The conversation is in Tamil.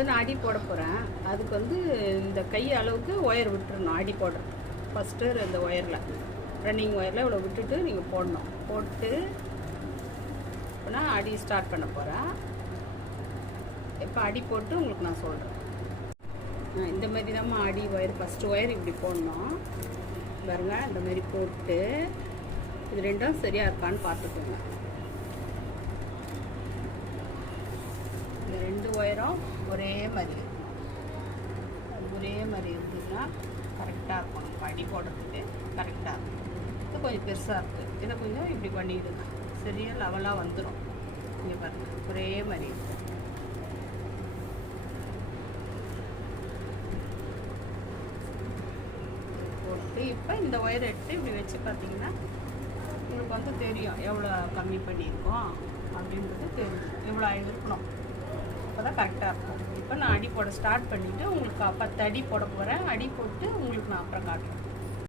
வந்து நான் அடி போட போகிறேன். அதுக்கு வந்து இந்த கை அளவுக்கு ஒயர் விட்டுறணும். அடி போடுறது ஃபஸ்ட்டு இந்த ஒயரில், ரன்னிங் ஒயரில் இவ்வளோ விட்டுட்டு நீங்கள் போடணும். போட்டு இப்போ நான் அடி ஸ்டார்ட் பண்ண போகிறேன். இப்போ அடி போட்டு உங்களுக்கு நான் சொல்கிறேன். இந்த மாதிரி தான் அடி ஒயர் ஃபஸ்ட்டு ஒயர் இப்படி போடணும் பாருங்க. இந்த மாதிரி போட்டு இது ரெண்டும் சரியாக இருக்கான்னு பார்த்துக்கோங்க. இந்த 2 ஒயரும் ஒரே மாதிரி இருந்ததுன்னா கரெக்டாக இருக்கும். நம்ம அடி போடுறதுக்கு கரெக்டாக இருக்கும். இது கொஞ்சம் பெருசாக இருக்குது. இதை கொஞ்சம் இப்படி பண்ணிவிடுங்க. சரியாக லெவலாக வந்துடும். இங்கே பாருங்கள், ஒரே மாதிரி இருக்கும். போட்டு இப்போ இந்த ஒயரை எடுத்து இப்படி வச்சு பார்த்தீங்கன்னா உங்களுக்கு வந்து தெரியும் எவ்வளோ கம்மி பண்ணியிருக்கோம் அப்படின்றது தெரியும். எவ்வளோ இருக்கணும், அப்போ தான் கரெக்டாக இருக்கும். இப்போ நான் அடி போட ஸ்டார்ட் பண்ணிவிட்டு உங்களுக்கு 10 அடி போட போகிறேன். அடி போட்டு உங்களுக்கு நான் அப்புறம் காட்டுறேன்.